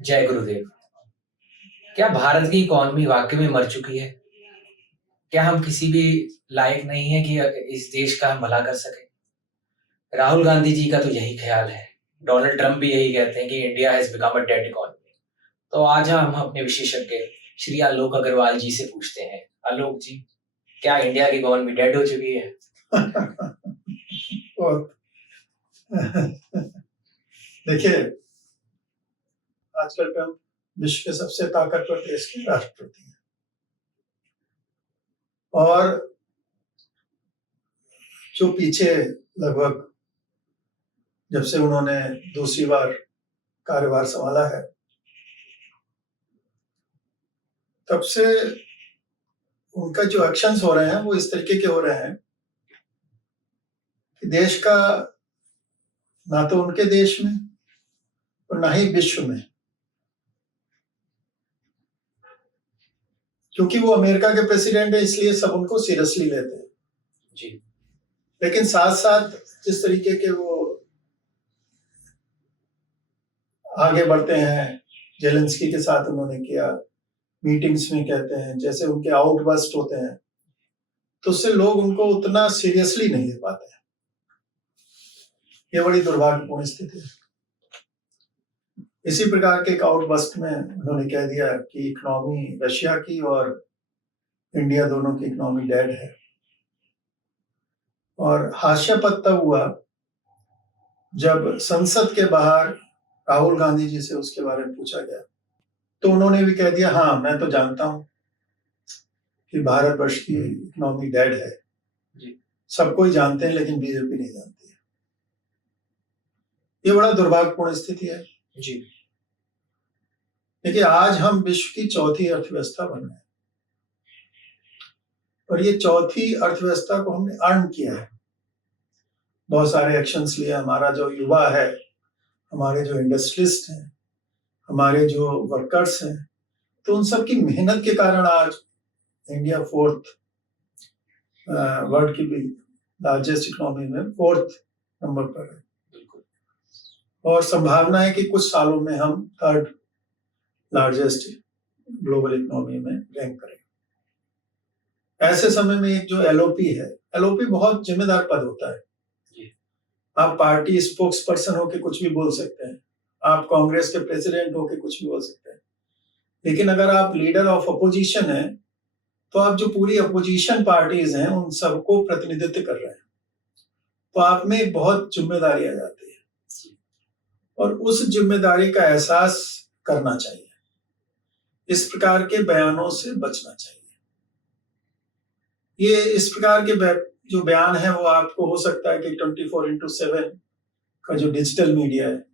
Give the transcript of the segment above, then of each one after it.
जय गुरुदेव। क्या भारत की इकॉनमी वाकई में मर चुकी है? क्या हम किसी भी लायक नहीं है कि इस देश का हम भला कर सके? राहुल गांधी जी का तो यही ख्याल है। डोनाल्ड ट्रंप भी यही कहते हैं कि India has become a dead economy. तो आज हम अपने विशेषज्ञ श्री आलोक अग्रवाल जी से पूछते हैं। आलोक जी, क्या इंडिया की इकॉनमी डेड हो चुकी है? देखिए, आजकल ट्रंप विश्व के सबसे ताकतवर देश के राष्ट्रपति हैं और जो पीछे लगभग जब से उन्होंने दूसरी बार कार्यभार संभाला है तब से उनका जो एक्शंस हो रहे हैं वो इस तरीके के हो रहे हैं कि देश का ना तो उनके देश में और ना ही विश्व में, क्योंकि वो अमेरिका के प्रेसिडेंट है इसलिए सब उनको सीरियसली लेते हैं जी। लेकिन साथ साथ जिस तरीके के वो आगे बढ़ते हैं, जेलेंस्की के साथ उन्होंने किया, मीटिंग्स में कहते हैं, जैसे उनके आउटबर्स्ट होते हैं, तो उससे लोग उनको उतना सीरियसली नहीं ले पाते हैं। ये बड़ी दुर्भाग्यपूर्ण स्थिति है। इसी प्रकार के एक आउटबर्स्ट में उन्होंने कह दिया कि इकोनॉमी रशिया की और इंडिया दोनों की इकोनॉमी डेड है। और हास्यास्पद तब हुआ जब संसद के बाहर राहुल गांधी जी से उसके बारे में पूछा गया, तो उन्होंने भी कह दिया, हाँ मैं तो जानता हूं कि भारतवर्ष की इकोनॉमी डेड है जी। सब कोई जानते हैं लेकिन बीजेपी नहीं जानती है। ये बड़ा दुर्भाग्यपूर्ण स्थिति है जी। देखिए, आज हम विश्व की चौथी अर्थव्यवस्था बन गए और ये चौथी अर्थव्यवस्था को हमने अर्न किया है। बहुत सारे एक्शंस लिए। हमारा जो युवा है, हमारे जो इंडस्ट्रियलिस्ट हैं, हमारे जो वर्कर्स हैं, तो उन सब की मेहनत के कारण आज इंडिया फोर्थ वर्ल्ड की भी लार्जेस्ट इकोनॉमी में फोर्थ नंबर पर है और संभावना है कि कुछ सालों में हम थर्ड लार्जेस्ट ग्लोबल इकोनॉमी में रैंक करेंगे। ऐसे समय में एक जो एलओपी है, एलओपी बहुत जिम्मेदार पद होता है। आप पार्टी स्पोक्स पर्सन होके कुछ भी बोल सकते हैं, आप कांग्रेस के प्रेसिडेंट होके कुछ भी बोल सकते हैं, लेकिन अगर आप लीडर ऑफ अपोजिशन हैं तो आप जो पूरी अपोजिशन पार्टीज हैं उन सबको प्रतिनिधित्व कर रहे हैं, तो आप में एक बहुत जिम्मेदारी आ जाती है और उस जिम्मेदारी का एहसास करना चाहिए। इस प्रकार के बयानों से बचना चाहिए। ये इस प्रकार के जो बयान है वो आपको हो सकता है कि 24/7 का जो डिजिटल मीडिया है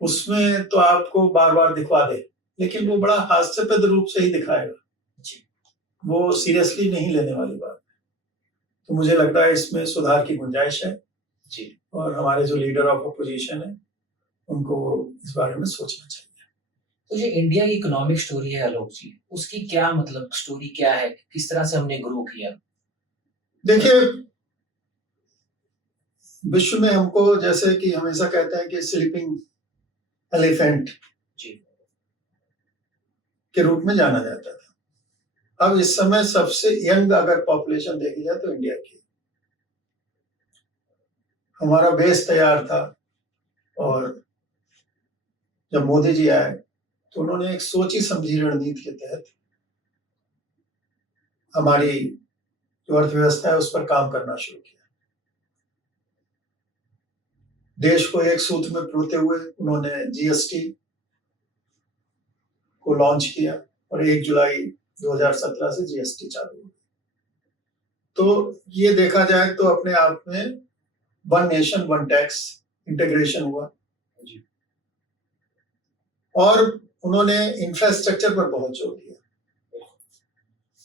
उसमें तो आपको बार बार दिखवा दे, लेकिन वो बड़ा हास्यास्पद रूप से ही दिखाएगा, वो सीरियसली नहीं लेने वाली बात है। तो मुझे लगता है इसमें सुधार की गुंजाइश है जी, और हमारे जो लीडर ऑफ अपोजिशन है उनको इस बारे में सोचना चाहिए। तो जो इंडिया की इकोनॉमिक स्टोरी है आलोक जी, उसकी क्या मतलब स्टोरी क्या है? किस तरह से हमने ग्रो किया? देखिए, विश्व में हमको जैसे कि हमेशा कहते हैं कि स्लीपिंग एलिफेंट जी के रूप में जाना जाता था। अब इस समय सबसे यंग अगर पॉपुलेशन देखी जाए तो इंडिया की। हमारा बेस तैयार था और जब मोदी जी आए तो उन्होंने एक सोची समझी रणनीति के तहत हमारी जो अर्थव्यवस्था है उस पर काम करना शुरू किया। देश को एक सूत्र में पिरोते हुए उन्होंने जीएसटी को लॉन्च किया और 1 जुलाई 2017 से जीएसटी चालू हुई। तो ये देखा जाए तो अपने आप में one nation one tax integration हुआ जी। और उन्होंने इंफ्रास्ट्रक्चर पर बहुत जोर दिया।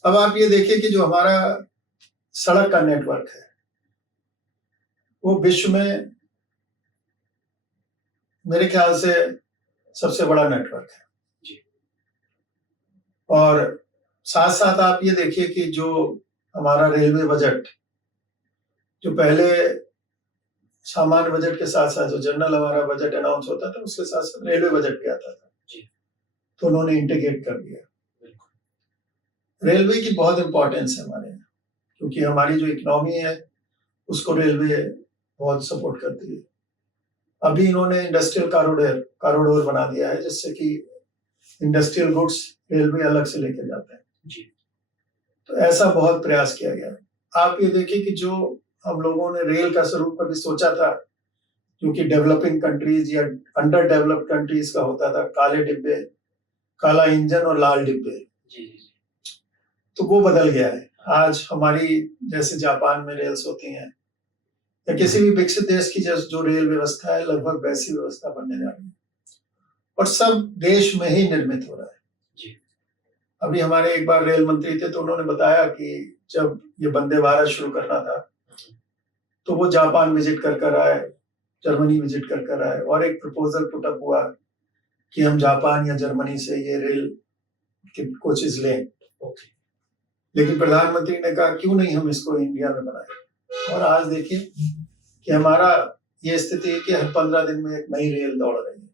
अब आप ये देखिए कि जो हमारा सड़क का नेटवर्क है वो विश्व में मेरे ख्याल से सबसे बड़ा नेटवर्क है जी। और साथ साथ आप ये देखिए कि जो हमारा रेलवे बजट जो पहले सामान्य बजट के साथ साथ जो जनरल हमारा बजट अनाउंस होता था उसके साथ साथ रेलवे बजट भी आता था जी। तो उन्होंने इंटीग्रेट कर दिया। रेलवे की बहुत इंपॉर्टेंस है हमारे यहाँ, क्योंकि हमारी जो इकोनॉमी है उसको रेलवे बहुत सपोर्ट करती है। अभी इन्होंने इंडस्ट्रियल कॉरिडोर बना दिया है, जिससे कि इंडस्ट्रियल गुड्स रेलवे अलग से लेके जाते हैं जी। तो ऐसा बहुत प्रयास किया गया है। आप ये देखिए कि जो हम लोगों ने रेल का स्वरूप कभी सोचा था, क्योंकि डेवलपिंग कंट्रीज या अंडर डेवलप्ड कंट्रीज का होता था काले डिब्बे, काला इंजन और लाल डिब्बे, तो वो बदल गया है। आज हमारी जैसे जापान में रेल्स होती हैं या किसी भी विकसित देश की जो रेल व्यवस्था है, लगभग वैसी व्यवस्था बनने जा रही है और सब देश में ही निर्मित हो रहा है जी। अभी हमारे एक बार रेल मंत्री थे तो उन्होंने बताया कि जब ये वंदे भारत शुरू करना था तो वो जापान विजिट कर आए, जर्मनी विजिट कर आए और एक प्रपोजल पुट अप हुआ कि हम जापान या जर्मनी से ये रेल के कोचेस लें। लेकिन प्रधानमंत्री ने कहा क्यों नहीं हम इसको इंडिया में बनाए, और आज देखिए कि हमारा ये स्थिति है कि हर 15 दिन में एक नई रेल दौड़ रही है।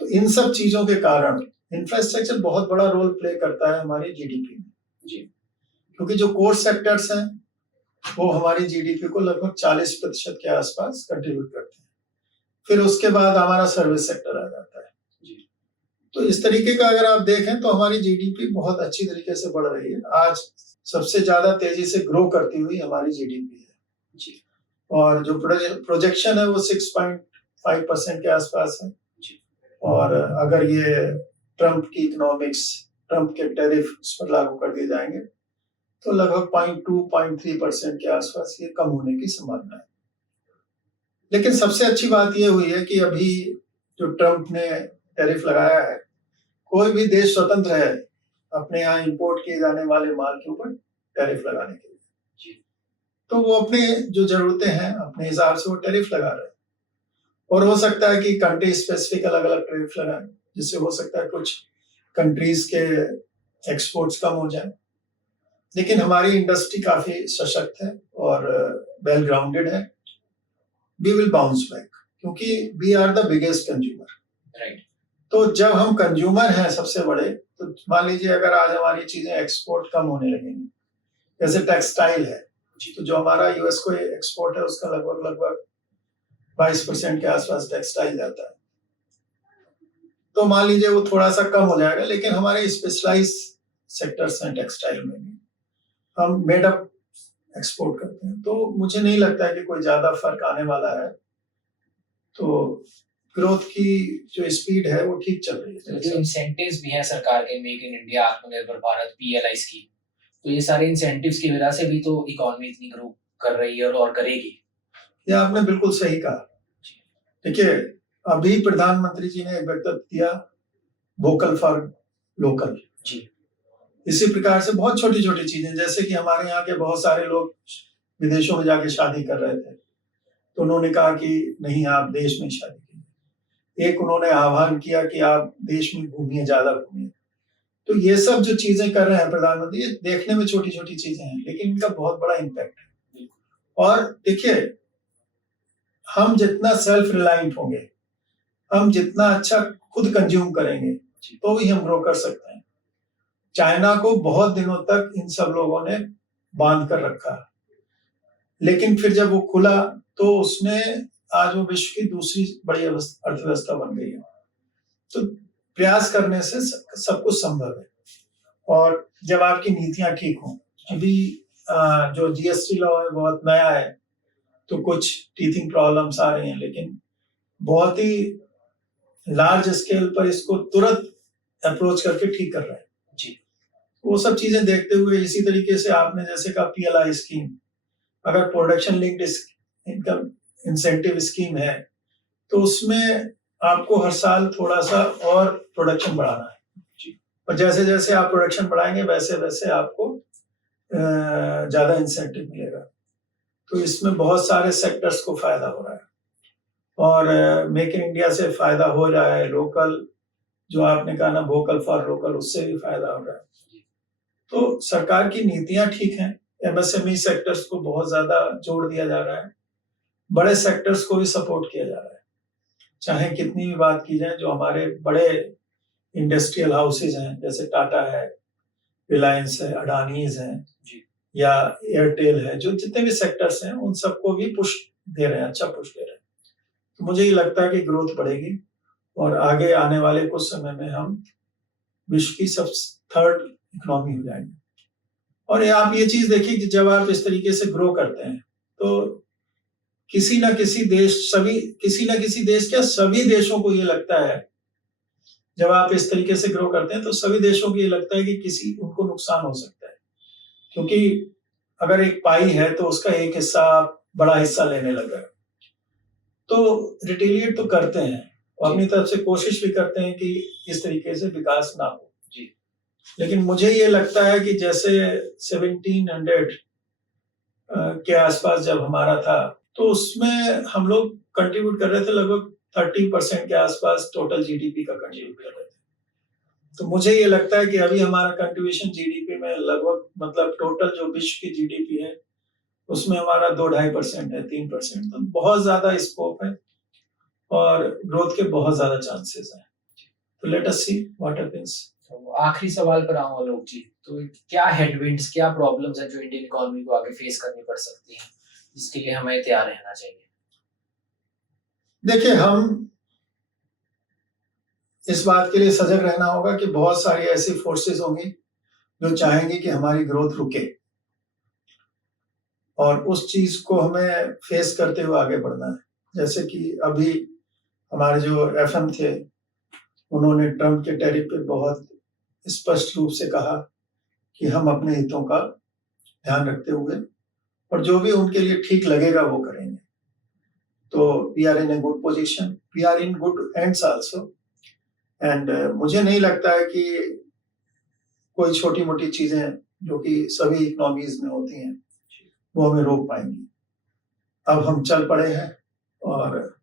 तो इन सब चीजों के कारण इंफ्रास्ट्रक्चर बहुत बड़ा रोल प्ले करता है हमारी जीडीपी में जी, क्योंकि जो कोर सेक्टर्स हैं वो हमारी जीडीपी को लगभग 40% के आसपास कंट्रीब्यूट करते हैं। फिर उसके बाद हमारा सर्विस सेक्टर आ जाता है जी। तो इस तरीके का अगर आप देखें तो हमारी जीडीपी बहुत अच्छी तरीके से बढ़ रही है। आज सबसे ज्यादा तेजी से ग्रो करती हुई हमारी जीडीपी है जी। और जो प्रोजेक्शन है वो 6.5% के आसपास है जी। और अगर ये ट्रंप की इकोनॉमिक्स, ट्रंप के टैरिफ उस पर लागू कर दिए जाएंगे तो लगभग 0.2-0.3% के आसपास ये कम होने की संभावना है। लेकिन सबसे अच्छी बात ये हुई है कि अभी जो ट्रंप ने टैरिफ लगाया है, कोई भी देश स्वतंत्र है अपने यहाँ इंपोर्ट किए जाने वाले माल के ऊपर टैरिफ लगाने के लिए, तो वो अपने जो जरूरतें हैं अपने हिसाब से वो टैरिफ लगा रहे हैं। और हो सकता है कि कंट्री स्पेसिफिक अलग अलग टैरिफ लगाएं, जिससे हो सकता है कुछ कंट्रीज के एक्सपोर्ट्स कम हो जाए। लेकिन हमारी इंडस्ट्री काफी सशक्त है और वेल ग्राउंडेड है। वी विल बाउंस बैक, क्योंकि we are the biggest consumer right. तो जब हम कंज्यूमर हैं सबसे बड़े, तो मान लीजिए अगर आज हमारी चीजें एक्सपोर्ट कम होने लगेंगी, जैसे टेक्सटाइल है तो जो हमारा यूएस को एक्सपोर्ट है उसका लगभग 22% के आसपास टेक्सटाइल जाता है, तो मान लीजिए वो थोड़ा सा कम हो जाएगा। लेकिन हमारे स्पेशलाइज सेक्टर्स हैं टेक्सटाइल में भी, हम मेड अप एक्सपोर्ट करते हैं, तो मुझे नहीं लगता है कि कोई ज्यादा फर्क आने वाला है। तो ग्रोथ की जो स्पीड है वो ठीक चल रही है। जो इंसेंटिव्स भी हैं सरकार के, मेक इन इंडिया, आत्मनिर्भर भारत, पीएलआई स्कीम, तो ये सारे इंसेंटिव्स की वजह से भी तो इकोनॉमी इतनी ग्रो कर रही है और करेगी। ये आपने बिल्कुल सही कहा। देखिए अभी प्रधानमंत्री जी ने एक वक्तव्य दिया, वोकल फॉर लोकल जी। इसी प्रकार से बहुत छोटी छोटी चीजें, जैसे कि हमारे यहाँ के बहुत सारे लोग विदेशों में जाके शादी कर रहे थे, तो उन्होंने कहा कि नहीं आप देश में शादी कीजिए। एक उन्होंने आह्वान किया कि आप देश में घूमिए, ज्यादा घूमिए। तो ये सब जो चीजें कर रहे हैं प्रधानमंत्री, ये देखने में छोटी छोटी चीजें हैं लेकिन इनका बहुत बड़ा इम्पैक्ट है। और देखिए हम जितना सेल्फ रिलायंट होंगे, हम जितना अच्छा खुद कंज्यूम करेंगे, तो भी हम ग्रो कर सकते हैं। चाइना को बहुत दिनों तक इन सब लोगों ने बांध कर रखा, लेकिन फिर जब वो खुला तो उसने आज वो विश्व की दूसरी बड़ी अर्थव्यवस्था बन गई है। तो प्रयास करने से सब कुछ संभव है। और जब आपकी नीतियां ठीक हों, अभी जो जीएसटी लॉ है बहुत नया है, तो कुछ टीथिंग प्रॉब्लम्स आ रही हैं, लेकिन बहुत ही लार्ज स्केल पर इसको तुरंत अप्रोच करके ठीक कर रहे हैं जी। वो सब चीजें देखते हुए, इसी तरीके से आपने जैसे कहा पीएलआई स्कीम, अगर production linked income incentive scheme है तो उसमें आपको हर साल थोड़ा सा और प्रोडक्शन बढ़ाना है जी। और जैसे जैसे आप प्रोडक्शन बढ़ाएंगे वैसे वैसे आपको ज्यादा इंसेंटिव मिलेगा। तो इसमें बहुत सारे सेक्टर्स को फायदा हो रहा है और मेक इन इंडिया से फायदा हो रहा है। लोकल जो आपने कहा ना, वोकल फॉर लोकल, उससे भी फायदा हो रहा है। तो सरकार की नीतियां ठीक हैं, एमएसएमई सेक्टर्स को बहुत ज्यादा जोड़ दिया जा रहा है। बड़े सेक्टर्स को भी सपोर्ट किया जा रहा है। चाहे कितनी भी बात की जाए, जो हमारे बड़े इंडस्ट्रियल हाउसेज हैं, जैसे टाटा है, रिलायंस है, अडानीज है या एयरटेल है, जो जितने भी सेक्टर्स हैं उन सबको भी पुश दे रहे हैं, अच्छा पुश दे रहे हैं। तो मुझे ये लगता है कि ग्रोथ बढ़ेगी और आगे आने वाले कुछ समय में हम विश्व की सब थर्ड इकोनॉमी हो जाएंगे। और आप ये चीज देखिए कि जब आप इस तरीके से ग्रो करते हैं तो किसी ना किसी देश क्या सभी देशों को ये लगता है, जब आप इस तरीके से ग्रो करते हैं तो सभी देशों को ये लगता है कि उनको नुकसान हो सकता है, क्योंकि अगर एक पाई है तो उसका एक हिस्सा बड़ा हिस्सा लेने लग रहा है, तो रिटेलिएट तो करते हैं और अपनी तरफ से कोशिश भी करते हैं कि इस तरीके से विकास ना हो जी। लेकिन मुझे ये लगता है कि जैसे 1700 के आसपास जब हमारा था, तो उसमें हम लोग कंट्रीब्यूट कर रहे थे लगभग 30% के आसपास टोटल जीडीपी का कंट्रीब्यूट कर रहे थे। तो मुझे ये लगता है कि अभी हमारा कंट्रीब्यूशन जीडीपी में लगभग, मतलब टोटल जो विश्व की जीडीपी है उसमें हमारा 2-2.5% है, 3%। तो बहुत ज्यादा स्कोप है और ग्रोथ के बहुत ज्यादा चांसेस हैं। तो let us see what happens. आखिरी सवाल पर आऊं आलोक जी, तो क्या हेडविंड्स, क्या प्रॉब्लम्स हैं जो इंडियन इकोनॉमी को आगे फेस करनी पड़ सकती हैं, जिसके लिए हमें तैयार रहना चाहिए? देखिए, हम इस बात के लिए सजग रहना होगा कि बहुत सारी ऐसी फोर्सेस होंगी जो चाहेंगी कि हमारी ग्रोथ रुके, और उस चीज को हमें फेस करते हुए आगे बढ़ना है। जैसे कि अभी हमारे जो एफएम थे, उन्होंने ट्रम्प के टैरिफ पे बहुत स्पष्ट रूप से कहा कि हम अपने हितों का ध्यान रखते हुए और जो भी उनके लिए ठीक लगेगा वो करेंगे। तो we are in a good position, we are in good hands also, and मुझे नहीं लगता है कि कोई छोटी मोटी चीजें जो कि सभी इकोनॉमीज में होती हैं वो हमें रोक पाएंगी। अब हम चल पड़े हैं और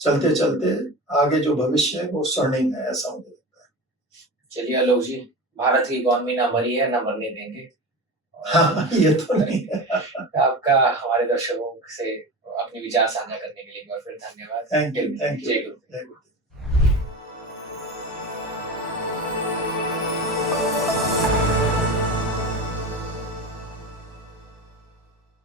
चलते चलते आगे जो भविष्य है वो स्वर्णिम है, ऐसा मुझे लगता है। चलिए आलोक जी, भारत की इकोनॉमी ना मरी है, ना मरने देंगे। हाँ, ये तो नहीं है। आपका हमारे दर्शकों से अपने विचार साझा करने के लिए एक बार फिर धन्यवाद। Thank you. जय गुरु।